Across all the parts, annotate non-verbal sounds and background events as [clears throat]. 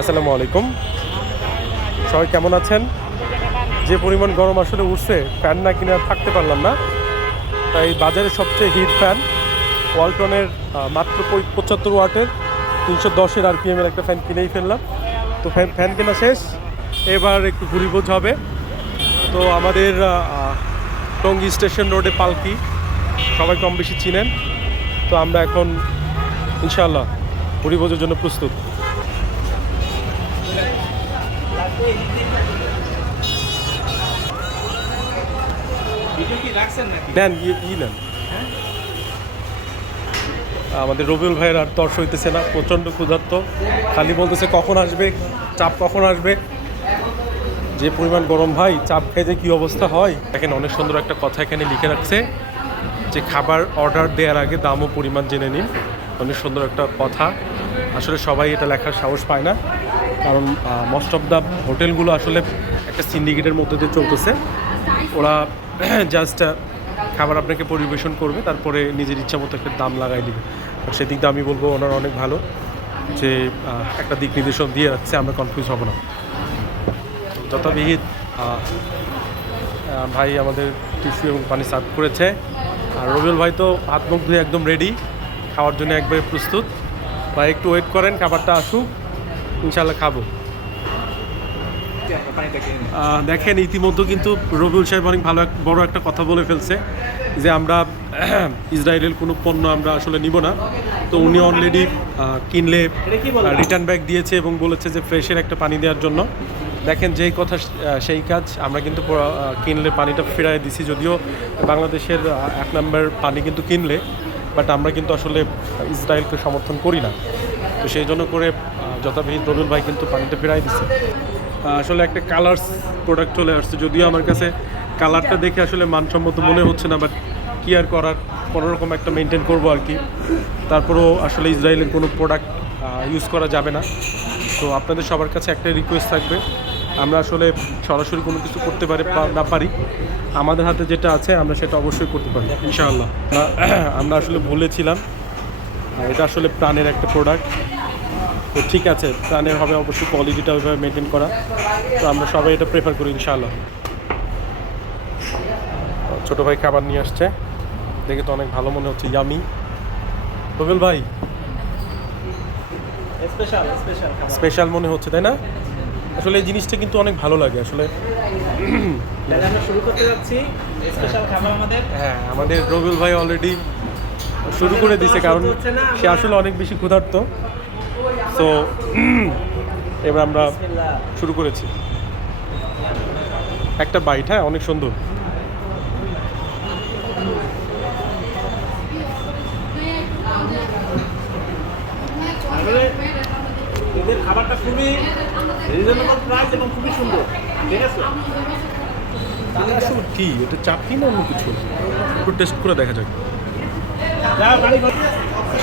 আসসালামু আলাইকুম। সবাই কেমন আছেন? যে পরিমাণ গরম আসলে উঠছে ফ্যান না কিনে থাকতে পারলাম না। তাই বাজারে সবচেয়ে হিট ফ্যান ওয়ালটনের মাত্র পঁচাত্তর ওয়াটের তিনশো দশের আরপিএম এর একটা ফ্যান কিনেই ফেললাম। তো ফ্যান ফ্যান কেনা শেষ। এবার একটু ঘুরিবোঝ হবে। তো আমাদের টঙ্গী স্টেশন রোডে পালকি। সবাই কম বেশি চিনেন। তো আমরা এখন, ইনশাআল্লাহ, ঘুরিবোঝের জন্য প্রস্তুত। নেন নেন। আমাদের রবিউল ভাইয়ের আর তর্স হইতেছে না, প্রচণ্ড ক্ষুধার্ত। খালি বলতেছে, কখন আসবে? চাপ কখন আসবে? যে পরিমাণ গরম, ভাই, চাপ খেয়ে কী অবস্থা হয়? দেখেন, অনেক সুন্দর একটা কথা এখানে লিখে রাখছে যে, খাবার অর্ডার দেওয়ার আগে দাম ও পরিমাণ জেনে নিন। অনেক সুন্দর একটা কথা। আসলে সবাই এটা লেখার সাহস পায় না। কারণ মোস্ট অফ দ্য হোটেলগুলো আসলে একটা সিন্ডিকেটের মধ্যে দিয়ে চলতেছে। ওরা [clears throat] জাস্ট খাবার আপনাকে পরিবেশন করবে, তারপরে নিজের ইচ্ছা মতো একটা দাম লাগাই দিবে সেদিক দিয়ে আমি বলব, ওনারা অনেক ভালো যে একটা দিক নির্দেশন দিয়ে রাখছে আমরা কনফিউজ হব না। যথাবিহিত ভাই আমাদের টিস্যু এবং পানি সার্ভ করেছে। আর রবিউল ভাই তো হাত মুখ ধুয়ে একদম রেডি খাওয়ার জন্য একবারে প্রস্তুত। ভাই, একটু ওয়েট করেন, খাবারটা আসুক ইনশাল্লাহ খাব দেখেন, ইতিমধ্যে কিন্তু রবিউল সাহেব অনেক ভালো বড় একটা কথা বলে ফেলছে, যে আমরা [clears throat] ইসরায়েলের কোনো পণ্য আমরা আসলে নিব না তো উনি অলরেডি কিনলে? রিটার্ন ব্যাক দিয়েছে এবং বলেছে যে ফ্রেশের একটা পানি দেওয়ার জন্য দেখেন, যেই কথা সেই কাজ আমরা কিন্তু কিনলে পানিটা ফেরাই দিছি, যদিও বাংলাদেশের এক নম্বর পানি কিন্তু কিনলে বাট আমরা কিন্তু আসলে ইসরায়েলকে সমর্থন করি না। তো সেই জন্য করে যথাবিহিত রবিউল ভাই কিন্তু পানিটা ফেরাই দিচ্ছে আসলে একটা কালার্স প্রোডাক্ট চলে আসছে। যদিও আমার কাছে কালারটা দেখে আসলে মানসম্মত মনে হচ্ছে না বাট কি আর করার? কোনো রকম একটা মেনটেন করব আর কি। তারপরেও আসলে ইসরায়েলের কোনো প্রোডাক্ট ইউজ করা যাবে না। তো আপনাদের সবার কাছে একটা রিকোয়েস্ট থাকবে আমরা আসলে সরাসরি কোনো কিছু করতে পারি না পারি। আমাদের হাতে যেটা আছে আমরা সেটা অবশ্যই করতে পারি। ইনশাআল্লাহ। [clears throat] আমরা আসলে ভুলেছিলাম এটা আসলে প্রাণের একটা প্রোডাক্ট তো ঠিক আছে প্রাণের হবে অবশ্যই কোয়ালিটিটা ওইভাবে মেনটেন করা। তো আমরা সবাই এটা প্রেফার করি ইনশাআল্লাহ। ছোটো ভাই খাবার নিয়ে আসছে। দেখে তো অনেক ভালো মনে হচ্ছে ইয়ামি রবিল ভাই। স্পেশাল স্পেশাল স্পেশাল মনে হচ্ছে তাই না? আসলে এই জিনিসটা কিন্তু অনেক ভালো লাগে আসলে। তাহলে আমরা শুরু করতে যাচ্ছি। স্পেশাল খাবার আমাদের। হ্যাঁ আমাদের রবিউল ভাই অলরেডি শুরু করে দিছে কারণ সে আসলে অনেক বেশি ক্ষুধার্ত। তো এবার আমরা শুরু করেছি। একটা বাইট হ্যাঁ অনেক সুন্দর। এদের খাবারটা খুবই রিজনেবল প্রাইস এবং খুবই সুন্দর। ঠিক আছে? কি? এটা চাপি না অন্য কিছু? একটু টেস্ট করে দেখা যাক।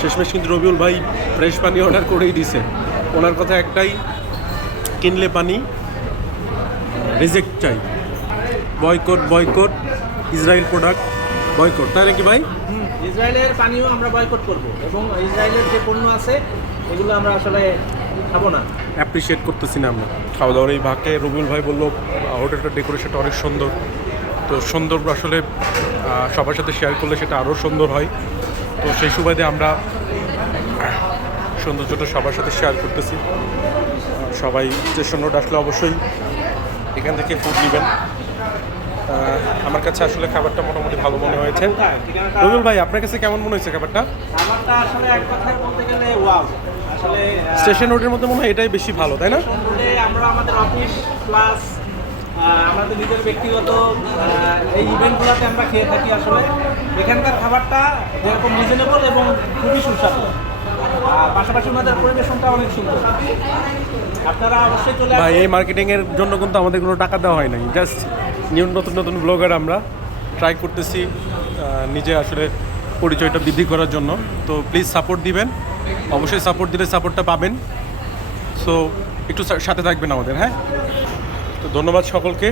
শেষমেশ কিন্তু রবিউল ভাই ফ্রেশ পানি অর্ডার করেই দিছে। ওনার কথা একটাই কিনলে পানি রিজেক্ট চাই। Boycott boycott Israel product boycott তাই নাকি ভাই? ইসরায়েলের পানিও আমরা বয়কট করব। এবং ইসরায়েলের যে পণ্য আছে এগুলো আমরা আসলে খাব না। অ্যাপ্রিসিয়েট করতেছি না আমরা। খাওয়া দাওয়ার এই ভাগে রবিউল ভাই বলল হোটেলটার ডেকোরেশনটা অনেক সুন্দর। তো সুন্দর আসলে সবার সাথে শেয়ার করলে সেটা আরও সুন্দর হয়। তো সেই সুবাদে আমরা সৌন্দর্যটা সবার সাথে শেয়ার করতেছি। সবাই স্টেশন রোড আসলে অবশ্যই এখান থেকে ফুড নেবেন। আমার কাছে আসলে খাবারটা মোটামুটি ভালো মনে হয়েছে। রবিউল ভাই আপনার কাছে কেমন মনে হয়েছে খাবারটা? খাবারটা আসলে এক কথায় বলতে গেলে ওয়াও স্টেশন রোডের মধ্যে মনে হয় এটাই বেশি ভালো তাই না? আমরা আমাদের অফিস প্লাস আমাদের নিজের ব্যক্তিগত এই ইভেন্টগুলোতে আমরা খেয়ে থাকি আসলে। এখানকার খাবারটা যেরকম রিজনেবল এবং খুবই সুস্বাদু। পাশাপাশি ওনাদের পরিবেশনটা অনেক সুন্দর। আপনারা অবশ্যই চলে ভাই এই মার্কেটিংয়ের জন্য কিন্তু আমাদের কোনো টাকা দেওয়া হয় নাই। জাস্ট নিউ নতুন নতুন ব্লগার আমরা ট্রাই করতেছি নিজে আসলে পরিচয়টা বৃদ্ধি করার জন্য। তো প্লিজ সাপোর্ট দিবেন। অবশ্যই সাপোর্ট দিলে সাপোর্টটা পাবেন। সো একটু সাথে থাকবেন আমাদের হ্যাঁ? তো ধন্যবাদ সকলকে।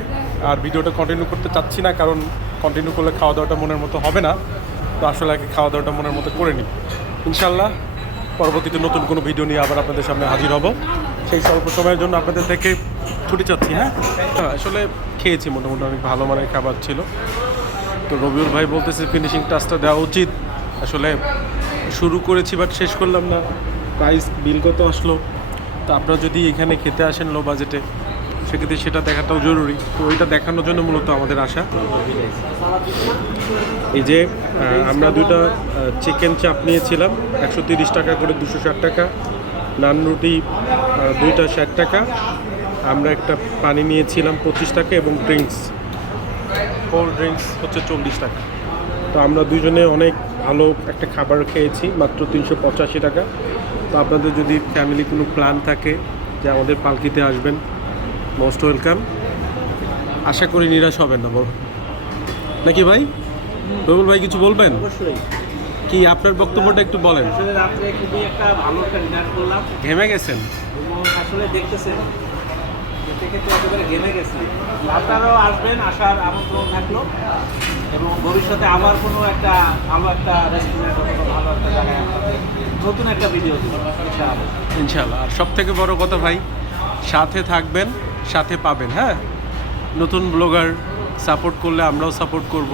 আর ভিডিওটা কন্টিনিউ করতে চাচ্ছি না কারণ কন্টিনিউ করলে খাওয়া দাওয়াটা মনের মতো হবে না। তো আসলে আগে খাওয়া দাওয়াটা মনের মতো করে নিই। ইনশাল্লাহ পরবর্তীতে নতুন কোনো ভিডিও নিয়ে আবার আপনাদের সামনে হাজির হব। সেই স্বল্প সময়ের জন্য আপনাদের থেকে ছুটি চাচ্ছি হ্যাঁ? হ্যাঁ, আসলে খেয়েছি মোটামুটি অনেক ভালো মানের খাবার ছিল। তো রবিউল ভাই বলতেছে ফিনিশিং টাচটা দেওয়া উচিত। আসলে শুরু করেছি বাট শেষ করলাম না। প্রাইস বিল কত আসলো? তো আপনারা যদি এখানে খেতে আসেন লো বাজেটে সেক্ষেত্রে সেটা দেখাটাও জরুরি। তো ওইটা দেখানোর জন্য মূলত আমাদের আশা। এই যে আমরা দুটো চিকেন চাপ নিয়েছিলাম একশো তিরিশ টাকা করে দুশো ষাট টাকা নান রুটি দুইটা ষাট টাকা। আমরা একটা পানি নিয়েছিলাম পঁচিশ টাকা এবং ড্রিঙ্কস কোল্ড ড্রিঙ্কস হচ্ছে চল্লিশ টাকা। তো আমরা দুজনে অনেক ভালো একটা খাবার খেয়েছি মাত্র তিনশো পঁচাশি টাকা। তো আপনাদের যদি ফ্যামিলি কোনো প্ল্যান থাকে যে আমাদের পালকিতে আসবেন মোস্ট ওয়েলকাম আশা করি নিরাশ হবেন না বল। নাকি ভাই? রবুল ভাই কিছু বলবেন? অবশ্যই। কি আপনার বক্তব্যটা একটু বলেন। আসলে রাত্রে খুবই একটা ভালো একটা ডিনার করলাম। ঘেমে গেছেন? আসলে দেখতেছেন। গেছি। আপনারাও আসবেন, আসার আমন্ত্রণ থাকল। এবং ভবিষ্যতে আবার কোনো একটা ভালো একটা রেস্টুরেন্ট ভালো একটা জায়গায় নতুন একটা ভিডিও দেবো, ইনশাআল্লাহ। আর সব থেকে বড় কথা ভাই, সাথে থাকবেন, সাথে পাবেন হ্যাঁ? নতুন ব্লগার সাপোর্ট করলে আমরাও সাপোর্ট করব।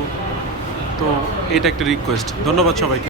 তো এটা একটা রিকোয়েস্ট ধন্যবাদ সবাইকে।